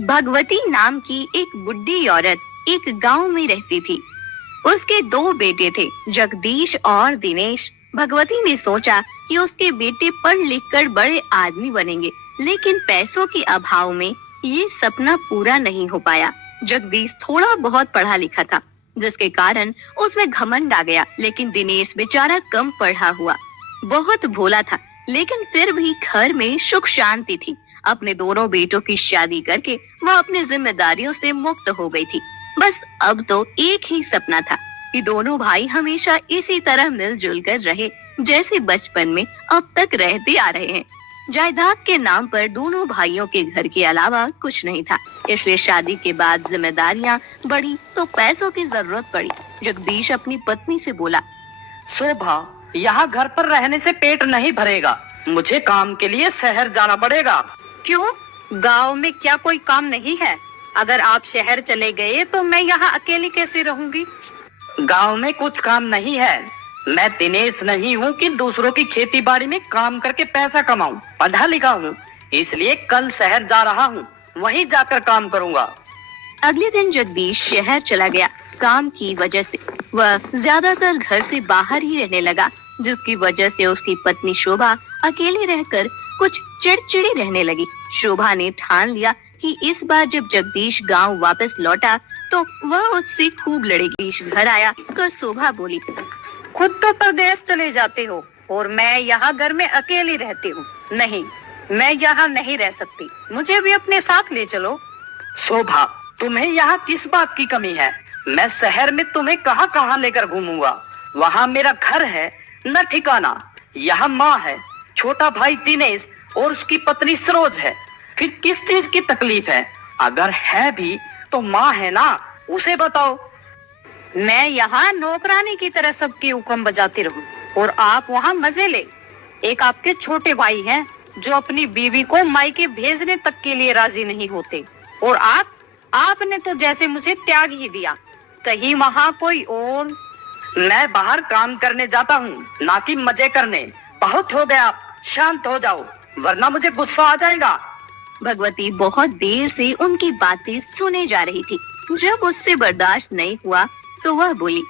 भगवती नाम की एक बुढ़ी औरत एक गांव में रहती थी। उसके दो बेटे थे, जगदीश और दिनेश। भगवती ने सोचा कि उसके बेटे पढ़ लिख कर बड़े आदमी बनेंगे, लेकिन पैसों के अभाव में ये सपना पूरा नहीं हो पाया। जगदीश थोड़ा बहुत पढ़ा लिखा था, जिसके कारण उसमें घमंड आ गया, लेकिन दिनेश बेचारा कम पढ़ा हुआ, बहुत भोला था, लेकिन फिर भी घर में सुख शांति थी। अपने दोनों बेटों की शादी करके वह अपनी जिम्मेदारियों से मुक्त हो गई थी। बस अब तो एक ही सपना था कि दोनों भाई हमेशा इसी तरह मिलजुल कर रहे, जैसे बचपन में अब तक रहते आ रहे हैं। जायदाद के नाम पर दोनों भाइयों के घर के अलावा कुछ नहीं था, इसलिए शादी के बाद जिम्मेदारियां बढ़ी तो पैसों की जरूरत पड़ी। जगदीश अपनी पत्नी से बोला, शोभा, यहाँ घर पर रहने से पेट नहीं भरेगा, मुझे काम के लिए शहर जाना पड़ेगा। क्यों? गांव में क्या कोई काम नहीं है? अगर आप शहर चले गए तो मैं यहाँ अकेली कैसे रहूंगी? गांव में कुछ काम नहीं है। मैं दिनेश नहीं हूँ कि दूसरों की खेती बाड़ी में काम करके पैसा कमाऊं। पढ़ा लिखा हूँ, इसलिए कल शहर जा रहा हूँ, वहीं जाकर काम करूँगा। अगले दिन जगदीश शहर चला गया। काम की वजह से वह ज्यादातर घर से बाहर ही रहने लगा, जिसकी वजह से उसकी पत्नी शोभा अकेले रहकर कुछ चिड़चिड़ी रहने लगी। शोभा ने ठान लिया कि इस बार जब जगदीश गांव वापस लौटा तो वह उससे खूब लड़ेगी। घर आया तो शोभा बोली, खुद तो परदेश चले जाते हो और मैं यहाँ घर में अकेली रहती हूँ। नहीं, मैं यहाँ नहीं रह सकती, मुझे भी अपने साथ ले चलो। शोभा, तुम्हें यहाँ किस बात की कमी है? मैं शहर में तुम्हें कहाँ कहाँ लेकर घूमूंगा। वहाँ मेरा घर है न ठिकाना। यहाँ माँ है, छोटा भाई दिनेश और उसकी पत्नी सरोज है। फिर किस चीज की तकलीफ है? अगर है भी तो माँ है ना, उसे बताओ। मैं यहाँ नौकरानी की तरह सबके हुक्म बजाती रहूं और आप वहाँ मजे ले। एक आपके छोटे भाई हैं जो अपनी बीवी को मायके भेजने तक के लिए राजी नहीं होते, और आपने तो जैसे मुझे त्याग ही दिया। कहीं वहाँ कोई और? मैं बाहर काम करने जाता हूँ, ना कि मजे करने। बहुत हो गया, शांत हो जाओ, वरना मुझे गुस्सा आ जाएगा। भगवती बहुत देर से उनकी बातें सुने जा रही थी। जब उससे बर्दाश्त नहीं हुआ तो वह बोली,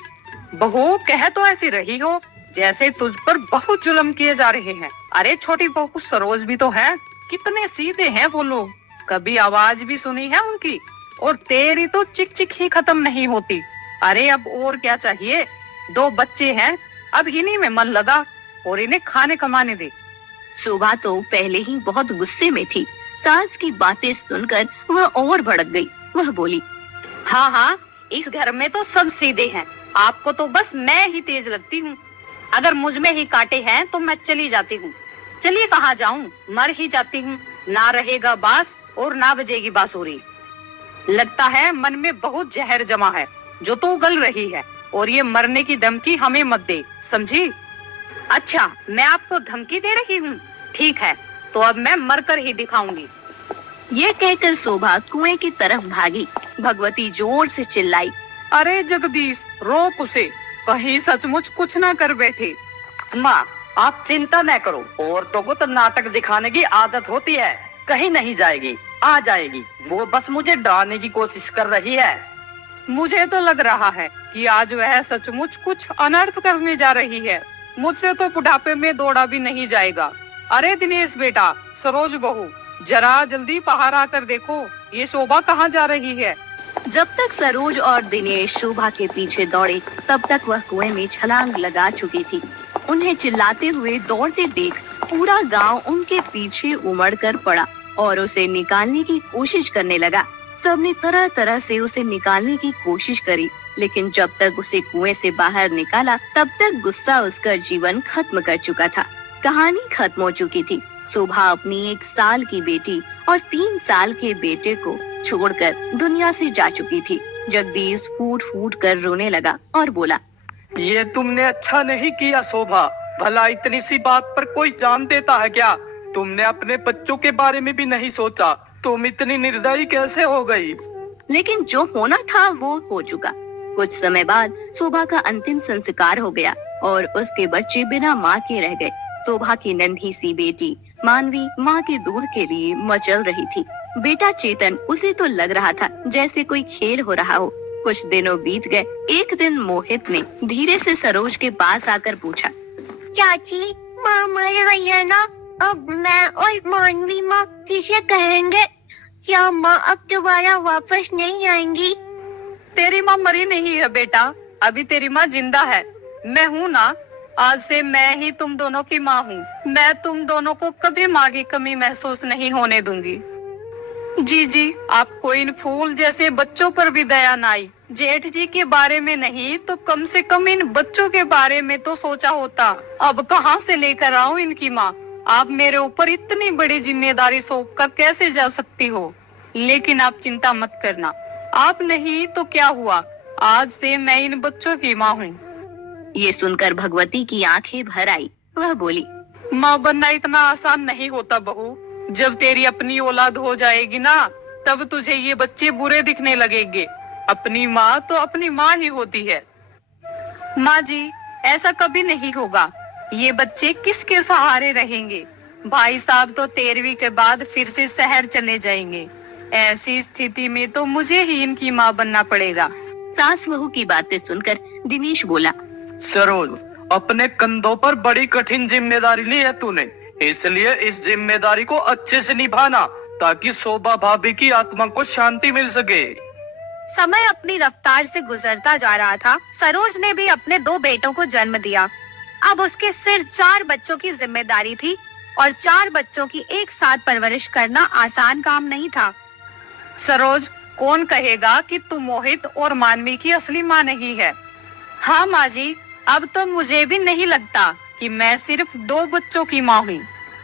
बहू, कह तो ऐसी रही हो जैसे तुझ पर बहुत जुल्म किए जा रहे हैं। अरे छोटी बहू सरोज भी तो है, कितने सीधे हैं वो लोग, कभी आवाज भी सुनी है उनकी? और तेरी तो चिक चिक ही खत्म नहीं होती। अरे अब और क्या चाहिए? 2 बच्चे हैं, अब इन्हीं में मन लगा और इन्हें खाने कमाने दे। शोभा तो पहले ही बहुत गुस्से में थी। सास की बातें सुनकर वह और भड़क गई। वह बोली, हाँ, इस घर में तो सब सीधे हैं, आपको तो बस मैं ही तेज लगती हूँ। अगर मुझ में ही कांटे हैं तो मैं चली जाती हूँ। चलिए, कहाँ जाऊँ? मर ही जाती हूँ। ना रहेगा बांस और ना बजेगी बांसुरी। लगता है मन में बहुत जहर जमा है जो तो उगल रही है, और ये मरने की धमकी हमें मत दे, समझी? अच्छा, मैं आपको धमकी दे रही हूँ? ठीक है, तो अब मैं मरकर ही दिखाऊंगी। ये कहकर शोभा कुएं की तरफ भागी। भगवती जोर से चिल्लाई, अरे जगदीश, रोक उसे, कहीं सचमुच कुछ ना कर बैठे। माँ, आप चिंता न करो, औरतों को तो नाटक दिखाने की आदत होती है, कहीं नहीं जाएगी, आ जाएगी। वो बस मुझे डराने की कोशिश कर रही है। मुझे तो लग रहा है कि आज वह सचमुच कुछ अनर्थ करने जा रही है। मुझसे तो बुढ़ापे में दौड़ा भी नहीं जाएगा। अरे दिनेश बेटा, सरोज बहू, जरा जल्दी बाहर आकर देखो, ये शोभा कहाँ जा रही है। जब तक सरोज और दिनेश शोभा के पीछे दौड़े, तब तक वह कुएं में छलांग लगा चुकी थी। उन्हें चिल्लाते हुए दौड़ते देख पूरा गांव उनके पीछे उमड़कर पड़ा और उसे निकालने की कोशिश करने लगा। सबने तरह तरह से उसे निकालने की कोशिश करी, लेकिन जब तक उसे कुएं से बाहर निकाला, तब तक गुस्सा उसका जीवन खत्म कर चुका था। कहानी खत्म हो चुकी थी। शोभा अपनी 1 साल की बेटी और 3 साल के बेटे को छोड़कर दुनिया से जा चुकी थी। जगदीश फूट फूट कर रोने लगा और बोला, ये तुमने अच्छा नहीं किया शोभा, भला इतनी सी बात पर कोई जान देता है क्या? तुमने अपने बच्चों के बारे में भी नहीं सोचा, तुम इतनी निर्दयी कैसे हो गई? लेकिन जो होना था वो हो चुका। कुछ समय बाद शोभा का अंतिम संस्कार हो गया और उसके बच्चे बिना माँ के रह गए। शोभा की नन्ही सी बेटी मानवी माँ के दूध के लिए मचल रही थी। बेटा चेतन, उसे तो लग रहा था जैसे कोई खेल हो रहा हो। कुछ दिनों बीत गए। एक दिन मोहित ने धीरे से सरोज के पास आकर पूछा, चाची, माँ मर गई है ना? अब मैं और मानवी माँ किसे कहेंगे? क्या माँ अब दोबारा वापस नहीं आएंगी? तेरी माँ मरी नहीं है बेटा, अभी तेरी माँ जिंदा है। मैं हूँ ना, आज से मैं ही तुम दोनों की माँ हूँ। मैं तुम दोनों को कभी माँ की कमी महसूस नहीं होने दूंगी। जी, आपको इन फूल जैसे बच्चों पर भी दया न आई। जेठ जी के बारे में नहीं तो कम से कम इन बच्चों के बारे में तो सोचा होता। अब कहाँ से लेकर आऊं इनकी माँ? आप मेरे ऊपर इतनी बड़ी जिम्मेदारी सौंप कर कैसे जा सकती हो? लेकिन आप चिंता मत करना, आप नहीं तो क्या हुआ, आज से मैं इन बच्चों की माँ हूँ। ये सुनकर भगवती की आंखें भर आई। वह बोली, माँ बनना इतना आसान नहीं होता बहू। जब तेरी अपनी औलाद हो जाएगी ना, तब तुझे ये बच्चे बुरे दिखने लगेंगे। अपनी माँ तो अपनी माँ ही होती है। माँ जी, ऐसा कभी नहीं होगा। ये बच्चे किसके सहारे रहेंगे? भाई साहब तो 13वीं के बाद फिर से शहर चले जाएंगे। ऐसी स्थिति में तो मुझे ही इनकी माँ बनना पड़ेगा। सास बहू की बातें सुनकर दिनेश बोला, सरोज, अपने कंधों पर बड़ी कठिन जिम्मेदारी ली है तूने, इसलिए इस जिम्मेदारी को अच्छे से निभाना ताकि शोभा भाभी की आत्मा को शांति मिल सके। समय अपनी रफ्तार से गुजरता जा रहा था। सरोज ने भी अपने 2 बेटों को जन्म दिया। अब उसके सिर 4 बच्चों की जिम्मेदारी थी और 4 बच्चों की एक साथ परवरिश करना आसान काम नहीं था। सरोज, कौन कहेगा कि तू मोहित और मानवी की असली माँ नहीं है? हाँ माँ जी, अब तो मुझे भी नहीं लगता कि मैं सिर्फ 2 बच्चों की माँ हूँ।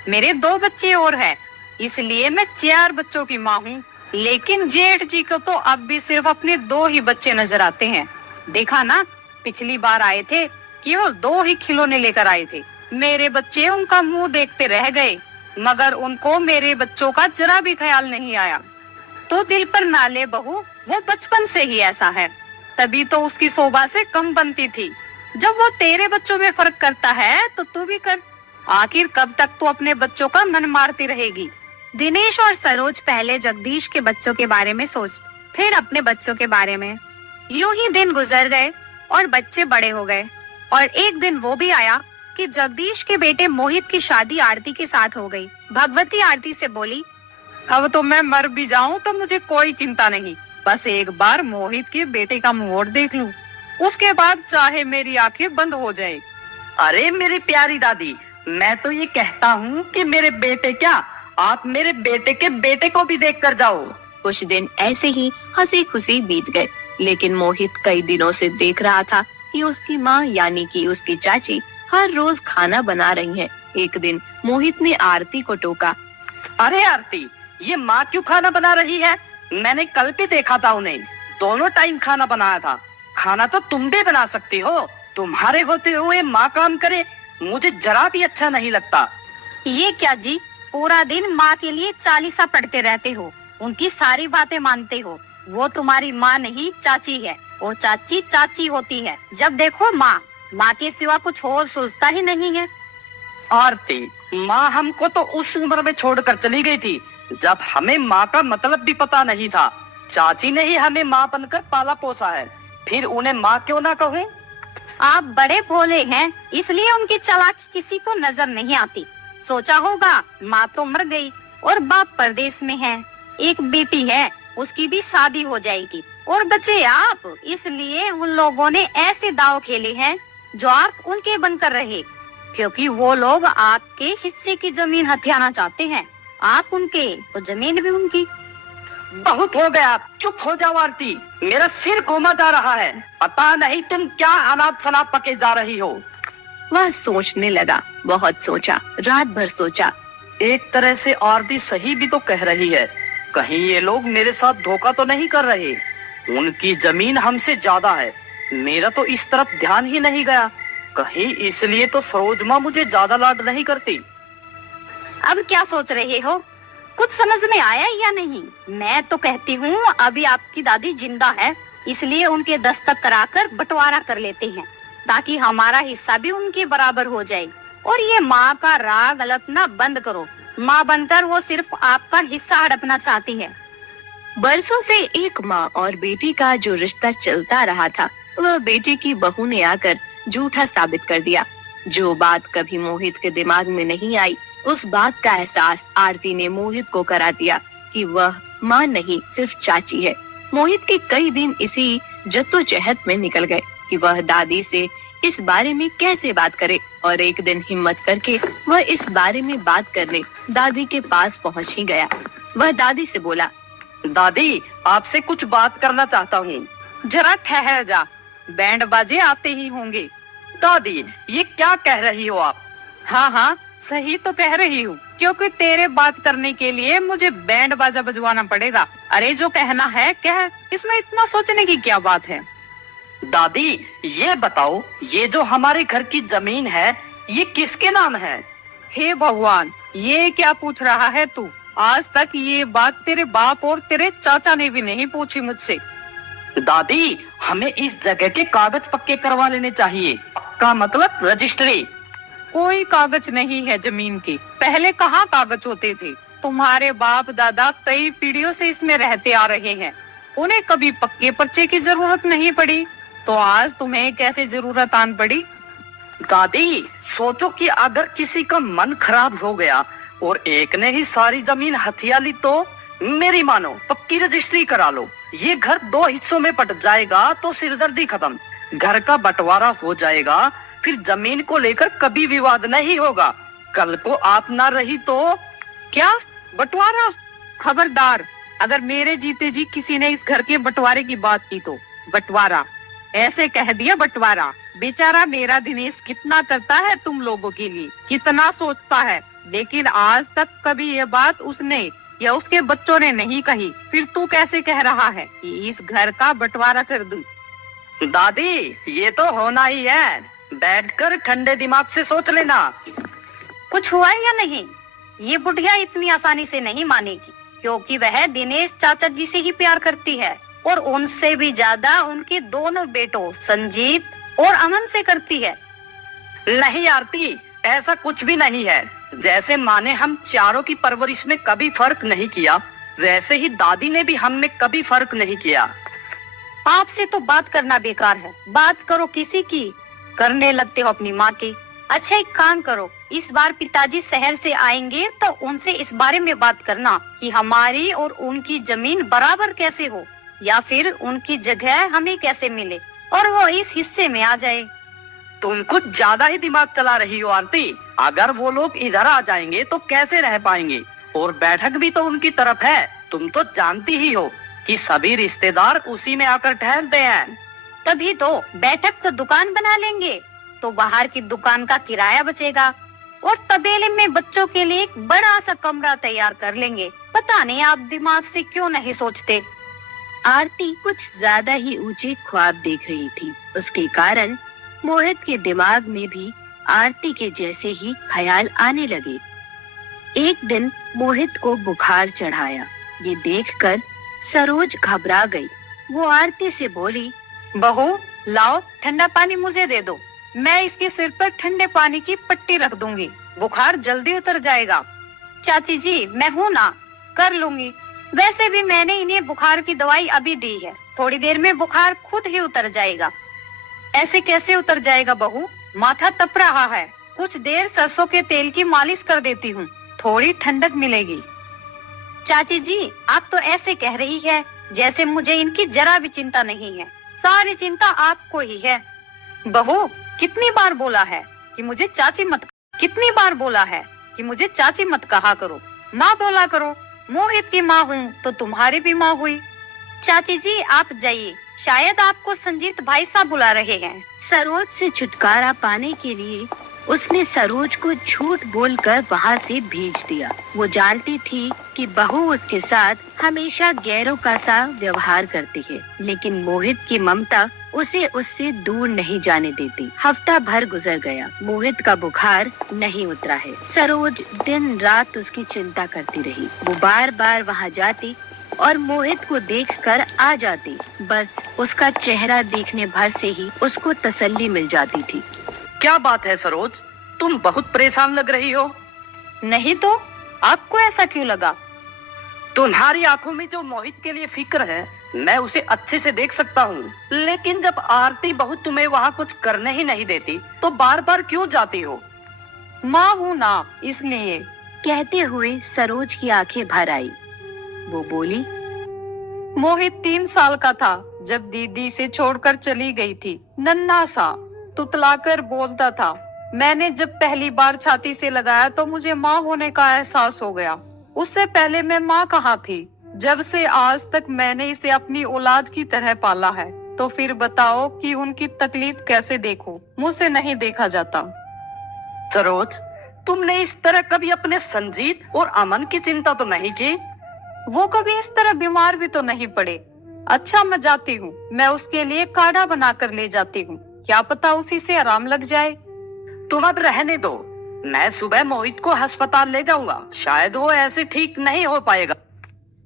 मेरे 2 बच्चे और हैं, इसलिए मैं 4 बच्चों की माँ हूँ। लेकिन जेठ जी को तो अब भी सिर्फ अपने 2 ही बच्चे नजर आते हैं। देखा ना, पिछली बार आए थे केवल 2 ही खिलौने लेकर आए थे। मेरे बच्चे उनका मुंह देखते रह गए, मगर उनको मेरे बच्चों का जरा भी ख्याल नहीं आया। तो दिल पर ना ले बहू, वो बचपन से ही ऐसा है, तभी तो उसकी शोभा से कम बनती थी। जब वो तेरे बच्चों में फर्क करता है तो तू भी कर। आखिर कब तक तू अपने बच्चों का मन मारती रहेगी? दिनेश और सरोज पहले जगदीश के बच्चों के बारे में सोच, फिर अपने बच्चों के बारे में। यूं ही दिन गुजर गए और बच्चे बड़े हो गए। और एक दिन वो भी आया कि जगदीश के बेटे मोहित की शादी आरती के साथ हो गई। भगवती आरती से बोली, अब तो मैं मर भी जाऊं तो मुझे कोई चिंता नहीं, बस एक बार मोहित के बेटे का मुंह देख लूं, उसके बाद चाहे मेरी आंखें बंद हो जाए। अरे मेरी प्यारी दादी, मैं तो ये कहता हूँ कि मेरे बेटे क्या, आप मेरे बेटे के बेटे को भी देख कर जाओ। कुछ दिन ऐसे ही हंसी खुशी बीत गए, लेकिन मोहित कई दिनों से देख रहा था कि उसकी माँ यानी कि उसकी चाची हर रोज खाना बना रही है। एक दिन मोहित ने आरती को टोका, अरे आरती, ये माँ क्यों खाना बना रही है? मैंने कल भी देखा था उन्हें, दोनों टाइम खाना बनाया था। खाना तो तुम भी बना सकती हो, तुम्हारे होते हुए माँ काम करे, मुझे जरा भी अच्छा नहीं लगता। ये क्या जी, पूरा दिन माँ के लिए चालीसा पढ़ते रहते हो, उनकी सारी बातें मानते हो। वो तुम्हारी माँ नहीं चाची है, और चाची चाची होती है। जब देखो माँ, माँ के सिवा कुछ और सोचता ही नहीं है। आरती, माँ हमको तो उस उम्र में छोड़कर चली गई थी जब हमें माँ का मतलब भी पता नहीं था। चाची ने ही हमें माँ बनकर पाला पोसा है, फिर उन्हें माँ क्यों ना कहूँ? आप बड़े भोले हैं, इसलिए उनकी चालाकी किसी को नजर नहीं आती। सोचा होगा माँ तो मर गई और बाप परदेश में है, एक बेटी है, उसकी भी शादी हो जाएगी और बचे आप, इसलिए उन लोगों ने ऐसे दाव खेले हैं जो आप उनके बनकर रहे, क्योंकि वो लोग आपके हिस्से की जमीन हथियाना चाहते हैं। आप उनके तो जमीन भी उनकी। बहुत हो गया, चुप हो जाओ आरती, मेरा सिर घूमा जा रहा है, पता नहीं तुम क्या अनाप शनाप पके जा रही हो। वह सोचने लगा, बहुत सोचा, रात भर सोचा। एक तरह से आरती सही भी तो कह रही है, कहीं ये लोग मेरे साथ धोखा तो नहीं कर रहे। उनकी जमीन हमसे ज्यादा है, मेरा तो इस तरफ ध्यान ही नहीं गया, कहीं इसलिए तो सरोज माँ मुझे ज्यादा लाड नहीं करती। अब क्या सोच रहे हो, कुछ समझ में आया या नहीं? मैं तो कहती हूँ अभी आपकी दादी जिंदा है, इसलिए उनके दस्तक कराकर बंटवारा कर लेते हैं, ताकि हमारा हिस्सा भी उनके बराबर हो जाए। और ये माँ का राग अलगना बंद करो, माँ बनकर वो सिर्फ आपका हिस्सा हड़पना चाहती है। बरसों से एक माँ और बेटी का जो रिश्ता चलता रहा था, वह बेटे की बहू ने आकर झूठा साबित कर दिया। जो बात कभी मोहित के दिमाग में नहीं आई, उस बात का एहसास आरती ने मोहित को करा दिया कि वह माँ नहीं, सिर्फ चाची है। मोहित के कई दिन इसी जद्दोजहद में निकल गए कि वह दादी से इस बारे में कैसे बात करे, और एक दिन हिम्मत करके वह इस बारे में बात करने दादी के पास पहुंच ही गया। वह दादी से बोला, दादी, आपसे कुछ बात करना चाहता हूँ। जरा ठहर जा, बैंड बाजे आते ही होंगे। दादी, ये क्या कह रही हो आप? हाँ हाँ, सही तो कह रही हूँ, क्योंकि तेरे बात करने के लिए मुझे बैंड बाजा बजवाना पड़ेगा। अरे जो कहना है कह, इसमें इतना सोचने की क्या बात है। दादी, ये बताओ, ये जो हमारे घर की जमीन है, ये किसके नाम है? हे भगवान, ये क्या पूछ रहा है तू? आज तक ये बात तेरे बाप और तेरे चाचा ने भी नहीं पूछी मुझसे। दादी, हमें इस जगह के कागज पक्के करवा लेने चाहिए। का मतलब रजिस्ट्री। कोई कागज नहीं है जमीन के। पहले कहाँ कागज होते थे? तुम्हारे बाप दादा कई पीढ़ियों से इसमें रहते आ रहे हैं, उन्हें कभी पक्के पर्चे की जरूरत नहीं पड़ी, तो आज तुम्हें कैसे जरूरत आन पड़ी? दादी, सोचो कि अगर किसी का मन खराब हो गया और एक ने ही सारी जमीन हथिया ली, तो मेरी मानो पक्की रजिस्ट्री करा लो। ये घर 2 हिस्सों में बट जाएगा तो सिरदर्दी खत्म। घर का बंटवारा हो जाएगा, फिर जमीन को लेकर कभी विवाद नहीं होगा। कल को आप ना रही तो क्या बंटवारा? खबरदार, अगर मेरे जीते जी किसी ने इस घर के बंटवारे की बात की तो बंटवारा, ऐसे कह दिया बंटवारा। बेचारा मेरा दिनेश कितना करता है तुम लोगों के लिए, कितना सोचता है, लेकिन आज तक कभी ये बात उसने या उसके बच्चों ने नहीं कही। फिर तू कैसे कह रहा है कि इस घर का बंटवारा कर दूं? दादी, ये तो होना ही है। बैठकर ठंडे दिमाग से सोच लेना। कुछ हुआ या नहीं? ये बुढ़िया इतनी आसानी से नहीं मानेगी, क्योंकि वह दिनेश चाचा जी से ही प्यार करती है, और उनसे भी ज्यादा उनके दोनों बेटों संजीत और अमन से करती है। नहीं आरती, ऐसा कुछ भी नहीं है। जैसे माँ ने हम चारों की परवरिश में कभी फर्क नहीं किया, वैसे ही दादी ने भी हम में कभी फर्क नहीं किया। आपसे तो बात करना बेकार है। बात करो किसी की, करने लगते हो अपनी माँ की। अच्छा, एक काम करो, इस बार पिताजी शहर से आएंगे तो उनसे इस बारे में बात करना कि हमारी और उनकी जमीन बराबर कैसे हो, या फिर उनकी जगह हमें कैसे मिले और वो इस हिस्से में आ जाए। तुम कुछ ज्यादा ही दिमाग चला रही हो आरती। अगर वो लोग इधर आ जाएंगे तो कैसे रह पाएंगे, और बैठक भी तो उनकी तरफ है। तुम तो जानती ही हो कि सभी रिश्तेदार उसी में आकर ठहरते हैं। तभी तो बैठक तो दुकान बना लेंगे, तो बाहर की दुकान का किराया बचेगा, और तबेले में बच्चों के लिए एक बड़ा सा कमरा तैयार कर लेंगे। पता नहीं आप दिमाग से क्यों नहीं सोचते। आरती कुछ ज्यादा ही ऊंचे ख्वाब देख रही थी। उसके कारण मोहित के दिमाग में भी आरती के जैसे ही ख्याल आने लगे। एक दिन मोहित को बुखार चढ़ाया। ये देखकर सरोज घबरा गई। वो आरती से बोली, बहू, लाओ ठंडा पानी मुझे दे दो, मैं इसके सिर पर ठंडे पानी की पट्टी रख दूंगी, बुखार जल्दी उतर जाएगा। चाची जी, मैं हूँ ना, कर लूंगी। वैसे भी मैंने इन्हें बुखार की दवाई अभी दी है, थोड़ी देर में बुखार खुद ही उतर जाएगा। ऐसे कैसे उतर जाएगा बहू? माथा तप रहा है, कुछ देर सरसों के तेल की मालिश कर देती हूँ, थोड़ी ठंडक मिलेगी। चाची जी, आप तो ऐसे कह रही है जैसे मुझे इनकी जरा भी चिंता नहीं है। सारी चिंता आपको ही है। बहू, कितनी बार बोला है कि मुझे चाची मत कहा करो, माँ बोला करो। मोहित की माँ हूँ तो तुम्हारी भी माँ हुई। चाची जी, आप जाइए, शायद आपको संजीत भाई साहब बुला रहे हैं। सरोज से छुटकारा पाने के लिए उसने सरोज को झूठ बोलकर वहाँ से भेज दिया। वो जानती थी कि बहू उसके साथ हमेशा गैरों का सा व्यवहार करती है, लेकिन मोहित की ममता उसे उससे दूर नहीं जाने देती। हफ्ता भर गुजर गया, मोहित का बुखार नहीं उतरा है। सरोज दिन रात उसकी चिंता करती रही। वो बार बार वहाँ जाती और मोहित को देखकर आ जाती। बस उसका चेहरा देखने भर से ही उसको तसल्ली मिल जाती थी। क्या बात है सरोज, तुम बहुत परेशान लग रही हो। नहीं तो, आपको ऐसा क्यों लगा? तुम्हारी आंखों में जो मोहित के लिए फिक्र है मैं उसे अच्छे से देख सकता हूँ, लेकिन जब आरती बहू तुम्हें वहाँ कुछ करने ही नहीं देती तो बार बार क्यों जाती हो? माँ हूँ ना, इसलिए। कहते हुए सरोज की आंखें भर आई। वो बोली, मोहित 3 साल का था जब दीदी से छोड़कर चली गई थी। नन्हा सा, तुतलाकर बोलता था। मैंने जब पहली बार छाती से लगाया तो मुझे माँ होने का एहसास हो गया। उससे पहले मैं माँ कहाँ थी? जब से आज तक मैंने इसे अपनी औलाद की तरह पाला है, तो फिर बताओ कि उनकी तकलीफ कैसे देखूं? मुझसे नहीं देखा जाता। सरोज, तुमने इस तरह कभी अपने संजीत और अमन की चिंता तो नहीं की? वो कभी इस तरह बीमार भी तो नहीं पड़े। अच्छा, मैं जाती हूँ। मैं उसके लिए काढ़ा बना कर ले जाती हूँ, क्या पता उसी से आराम लग जाए। तुम अब रहने दो, मैं सुबह मोहित को अस्पताल ले जाऊंगा, शायद वो ऐसे ठीक नहीं हो पाएगा।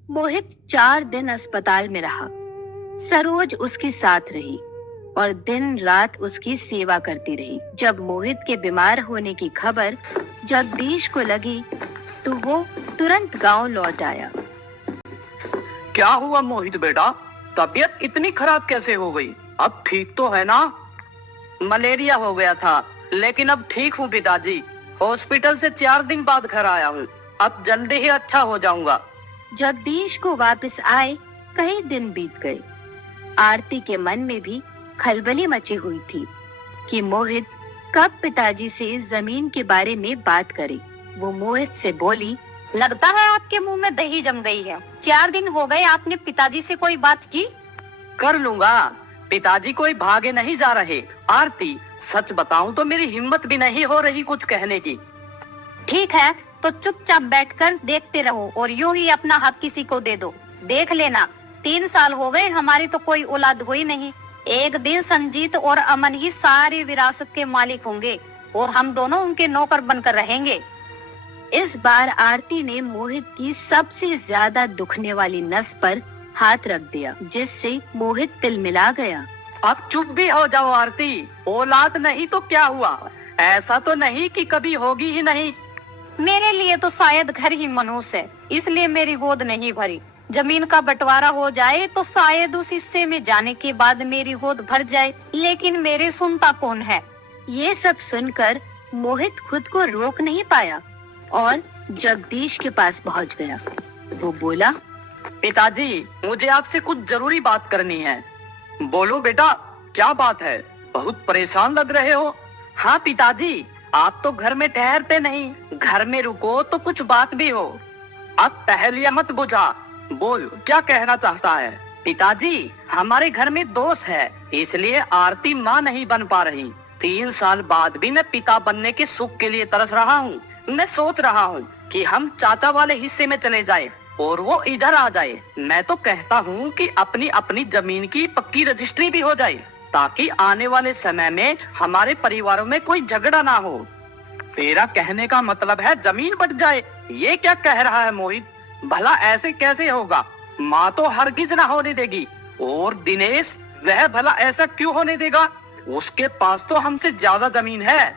मोहित 4 दिन अस्पताल में रहा। सरोज उसके साथ रही और दिन रात उसकी सेवा करती रही। जब मोहित के बीमार होने की खबर जगदीश को लगी तो वो तुरंत गांव लौट आया। क्या हुआ मोहित बेटा, तबीयत इतनी खराब कैसे हो गई? अब ठीक तो है ना? मलेरिया हो गया था, लेकिन अब ठीक हूँ पिताजी। हॉस्पिटल से 4 दिन बाद घर आया हूँ, अब जल्दी ही अच्छा हो जाऊंगा। जगदीश को वापस आए कई दिन बीत गए। आरती के मन में भी खलबली मची हुई थी कि मोहित कब पिताजी से जमीन के बारे में बात करे। वो मोहित से बोली, लगता है आपके मुंह में दही जम गई है। 4 दिन हो गए, आपने पिताजी से कोई बात की? कर लूंगा, पिताजी कोई भागे नहीं जा रहे। आरती, सच बताऊं तो मेरी हिम्मत भी नहीं हो रही कुछ कहने की। ठीक है, तो चुपचाप बैठकर देखते रहो और यूं ही अपना हक किसी को दे दो। देख लेना, 3 साल हो गए, हमारी तो कोई औलाद हुई नहीं। एक दिन संजीत और अमन ही सारी विरासत के मालिक होंगे और हम दोनों उनके नौकर बनकर रहेंगे। इस बार आरती ने मोहित की सबसे ज्यादा दुखने वाली नस पर हाथ रख दिया, जिससे मोहित तिलमिला गया। अब चुप भी हो जाओ आरती, औलाद नहीं तो क्या हुआ? ऐसा तो नहीं कि कभी होगी ही नहीं। मेरे लिए तो शायद घर ही मनहूस है, इसलिए मेरी गोद नहीं भरी। जमीन का बंटवारा हो जाए तो शायद उस हिस्से में जाने के बाद मेरी गोद भर जाए, लेकिन मेरे सुनता कौन है? ये सब सुनकर मोहित खुद को रोक नहीं पाया और जगदीश के पास पहुंच गया। वो बोला, पिताजी, मुझे आपसे कुछ जरूरी बात करनी है। बोलो बेटा, क्या बात है? बहुत परेशान लग रहे हो। हाँ पिताजी, आप तो घर में ठहरते नहीं, घर में रुको तो कुछ बात भी हो। अब टहलिया मत बुझा, बोल क्या कहना चाहता है? पिताजी, हमारे घर में दोष है, इसलिए आरती माँ नहीं बन पा रही। 3 साल बाद भी मैं पिता बनने के सुख के लिए तरस रहा हूँ। मैं सोच रहा हूँ कि हम चाचा वाले हिस्से में चले जाए और वो इधर आ जाए। मैं तो कहता हूँ कि अपनी अपनी जमीन की पक्की रजिस्ट्री भी हो जाए, ताकि आने वाले समय में हमारे परिवारों में कोई झगड़ा ना हो। तेरा कहने का मतलब है जमीन बट जाए? ये क्या कह रहा है मोहित? भला ऐसे कैसे होगा? माँ तो हरगिज ना होने देगी। और दिनेश, वह भला ऐसा क्यों होने देगा? उसके पास तो हमसे ज्यादा जमीन है।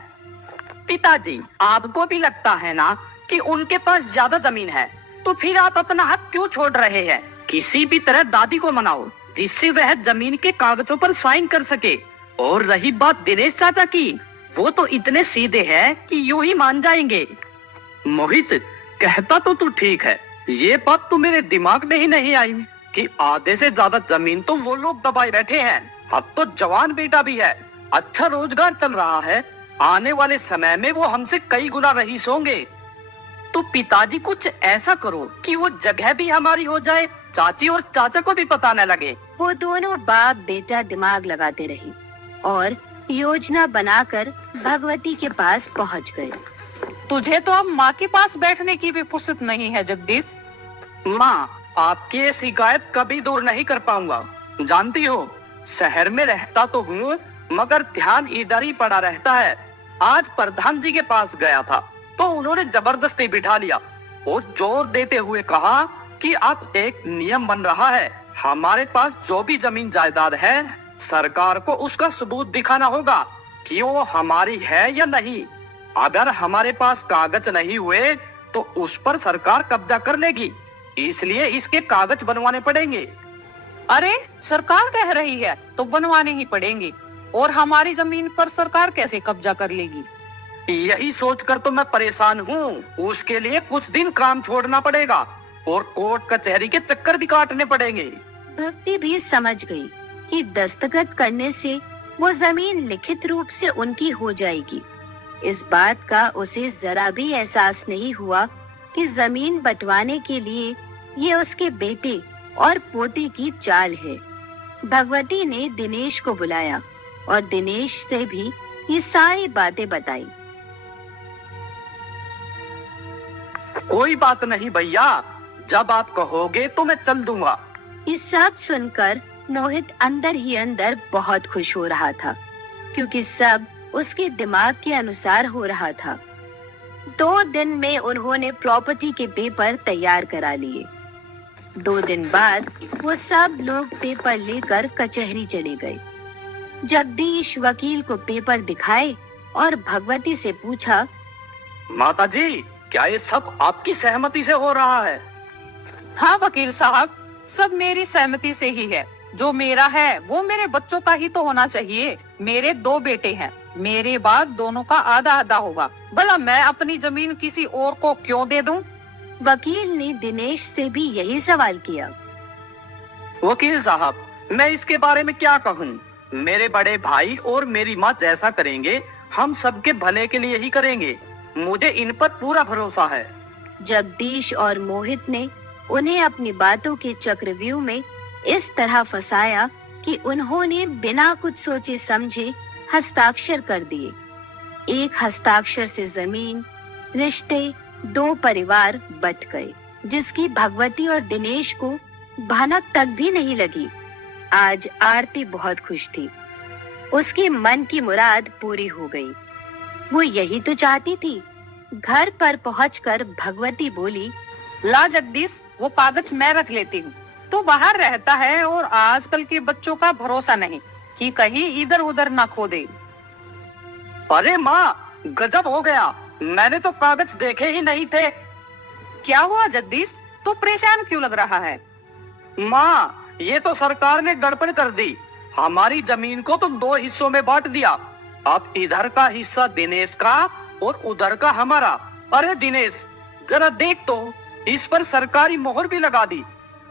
पिताजी, आपको भी लगता है ना कि उनके पास ज्यादा जमीन है, तो फिर आप अपना हक क्यों छोड़ रहे हैं? किसी भी तरह दादी को मनाओ, जिससे वह जमीन के कागजों पर साइन कर सके। और रही बात दिनेश चाचा की, वो तो इतने सीधे हैं कि यूं ही मान जाएंगे। मोहित, कहता तो तू ठीक है, ये बात तो मेरे दिमाग में ही नहीं आई कि आधे से ज्यादा जमीन तो वो लोग दबाए बैठे हैं। अब तो जवान बेटा भी है, अच्छा रोजगार चल रहा है, आने वाले समय में वो हमसे कई गुना रईस होंगे। तो पिताजी, कुछ ऐसा करो कि वो जगह भी हमारी हो जाए, चाची और चाचा को भी पता न लगे। वो दोनों बाप बेटा दिमाग लगाते रहे और योजना बनाकर भगवती के पास पहुंच गए। तुझे तो अब माँ के पास बैठने की भी फुर्सत नहीं है जगदीश। माँ, आपकी ये शिकायत कभी दूर नहीं कर पाऊंगा। जानती हो, शहर में रहता तो हूँ, मगर ध्यान इधर ही पड़ा रहता है। आज प्रधान जी के पास गया था तो उन्होंने जबरदस्ती बिठा लिया और जोर देते हुए कहा कि अब एक नियम बन रहा है, हमारे पास जो भी जमीन जायदाद है, सरकार को उसका सबूत दिखाना होगा कि वो हमारी है या नहीं। अगर हमारे पास कागज नहीं हुए तो उस पर सरकार कब्जा कर लेगी, इसलिए इसके कागज बनवाने पड़ेंगे। अरे सरकार कह रही है तो बनवाने ही पड़ेंगे, और हमारी जमीन पर सरकार कैसे कब्जा कर लेगी? यही सोचकर तो मैं परेशान हूँ। उसके लिए कुछ दिन काम छोड़ना पड़ेगा और कोर्ट कचहरी के चक्कर भी काटने पड़ेंगे। भक्ति भी समझ गई कि दस्तखत करने से वो जमीन लिखित रूप से उनकी हो जाएगी। इस बात का उसे जरा भी एहसास नहीं हुआ कि जमीन बंटवाने के लिए ये उसके बेटे और पोते की चाल है। भगवती ने दिनेश को बुलाया और दिनेश से भी ये सारी बातें बताई। कोई बात नहीं भैया, जब आप कहोगे तो मैं चल दूंगा। ये सब सुनकर मोहित अंदर ही अंदर बहुत खुश हो रहा था, क्योंकि सब उसके दिमाग के अनुसार हो रहा था। 2 दिन में उन्होंने प्रॉपर्टी के पेपर तैयार करा लिए। 2 दिन बाद वो सब लोग पेपर लेकर कचहरी चले गए। जगदीश वकील को पेपर दिखाए और भगवती से पूछा, माता जी, क्या ये सब आपकी सहमति से हो रहा है? हाँ वकील साहब, सब मेरी सहमति से ही है। जो मेरा है वो मेरे बच्चों का ही तो होना चाहिए। मेरे 2 बेटे हैं, मेरे बाद दोनों का आधा आधा होगा। भला मैं अपनी जमीन किसी और को क्यों दे दूं? वकील ने दिनेश से भी यही सवाल किया। वकील साहब, मैं इसके बारे में क्या कहूँ? मेरे बड़े भाई और मेरी माँ जैसा करेंगे, हम सबके भले के लिए ही करेंगे। मुझे इन पर पूरा भरोसा है। जगदीश और मोहित ने उन्हें अपनी बातों के चक्रव्यूह में इस तरह फंसाया कि उन्होंने बिना कुछ सोचे समझे हस्ताक्षर कर दिए। एक हस्ताक्षर से जमीन, रिश्ते, 2 परिवार बट गए, जिसकी भगवती और दिनेश को भनक तक भी नहीं लगी। आज आरती बहुत खुश थी। उसके मन की मुराद पूरी हो गई। वो यही तो चाहती थी। घर पर पहुंचकर भगवती बोली, ला जगदीश, वो कागज मैं रख लेती हूँ। तू बाहर रहता है और आजकल के बच्चों का भरोसा नहीं कि कहीं इधर उधर ना खो दे। अरे माँ, गजब हो गया, मैंने तो कागज देखे ही नहीं थे। क्या हुआ जगदीश, तू परेशान क्यों लग रहा है? माँ, ये तो सरकार ने गड़बड़ कर दी। हमारी जमीन को तो 2 हिस्सों में बांट दिया। अब इधर का हिस्सा दिनेश का और उधर का हमारा। अरे दिनेश, जरा देख तो, इस पर सरकारी मोहर भी लगा दी।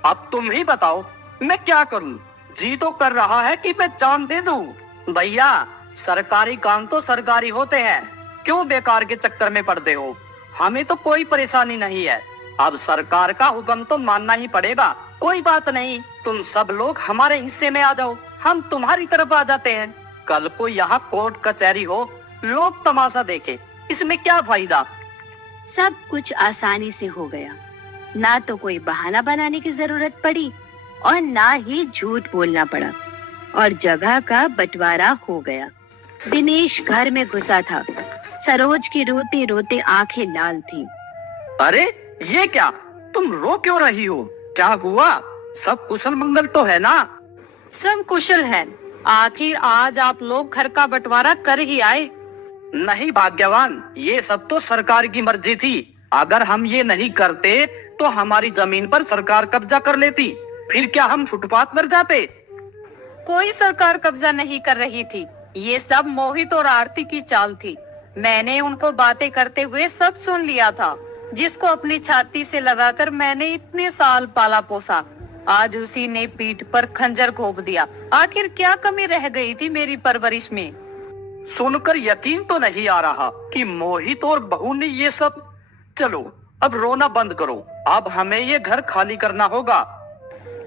अब तुम ही बताओ, मैं क्या करूं? जी तो कर रहा है कि मैं जान दे दूं। भैया, सरकारी काम तो सरकारी होते हैं, क्यों बेकार के चक्कर में पड़ते हो? हमें तो कोई परेशानी नहीं है। अब सरकार का हुक्म तो मानना ही पड़ेगा। कोई बात नहीं, तुम सब लोग हमारे हिस्से में आ जाओ, हम तुम्हारी तरफ आ जाते हैं। कल को यहाँ कोर्ट कचहरी हो, लोग तमाशा देखे, इसमें क्या फायदा? सब कुछ आसानी से हो गया। ना तो कोई बहाना बनाने की जरूरत पड़ी और ना ही झूठ बोलना पड़ा, और जगह का बंटवारा हो गया। दिनेश घर में घुसा था। सरोज की रोते रोते आंखें लाल थी। अरे ये क्या, तुम रो क्यों रही हो? क्या हुआ? सब कुशल मंगल तो है ना? सब कुशल है। आखिर आज आप लोग घर का बंटवारा कर ही आए। नहीं भाग्यवान, ये सब तो सरकार की मर्जी थी। अगर हम ये नहीं करते तो हमारी जमीन पर सरकार कब्जा कर लेती, फिर क्या हम फुटपाथ पर जाते? कोई सरकार कब्जा नहीं कर रही थी, ये सब मोहित और आरती की चाल थी। मैंने उनको बातें करते हुए सब सुन लिया था, जिसको अपनी छाती से लगाकर मैंने इतने साल पाला पोसा, आज उसी ने पीठ पर खंजर घोंप दिया। आखिर क्या कमी रह गई थी मेरी परवरिश में? सुनकर यकीन तो नहीं आ रहा कि मोहित और बहू ने ये सब। चलो अब रोना बंद करो, अब हमें ये घर खाली करना होगा।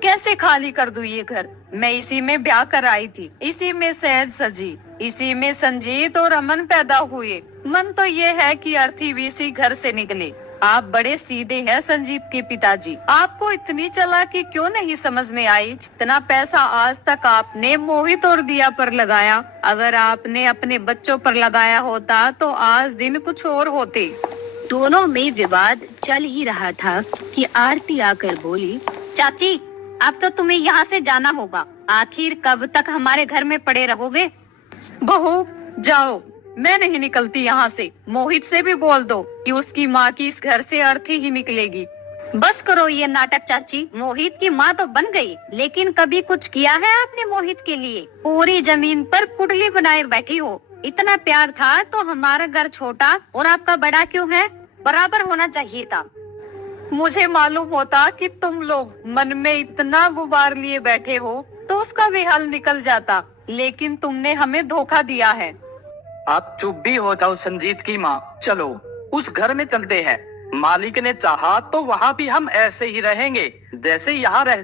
कैसे खाली कर दूं ये घर? मैं इसी में ब्याह कर आई थी, इसी में सहज सजी, इसी में संजीत और अमन पैदा हुए। मन तो ये है कि अर्थी भी इसी घर से निकले। आप बड़े सीधे हैं संजीत के पिताजी, आपको इतनी चालाकी क्यों नहीं समझ में आई? जितना पैसा आज तक आपने मोहित और दिया पर लगाया, अगर आपने अपने बच्चों पर लगाया होता तो आज दिन कुछ और होते। दोनों में विवाद चल ही रहा था कि आरती आकर बोली, चाची, अब तो तुम्हें यहाँ से जाना होगा। आखिर कब तक हमारे घर में पड़े रहोगे? बहू जाओ, मैं नहीं निकलती यहाँ से। मोहित से भी बोल दो कि उसकी माँ की इस घर से अर्थी ही निकलेगी। बस करो ये नाटक चाची। मोहित की माँ तो बन गई, लेकिन कभी कुछ किया है आपने मोहित के लिए? पूरी जमीन पर कुंडली बनाए बैठी हो। इतना प्यार था तो हमारा घर छोटा और आपका बड़ा क्यों है? बराबर होना चाहिए था। मुझे मालूम होता कि तुम लोग मन में इतना गुबार लिए बैठे हो तो उसका भी हल निकल जाता, लेकिन तुमने हमें धोखा दिया है। आप चुप भी हो जाओ संजीत की माँ। चलो उस घर में चलते हैं। मालिक ने चाहा तो वहाँ भी हम ऐसे ही रहेंगे जैसे यहाँ रहते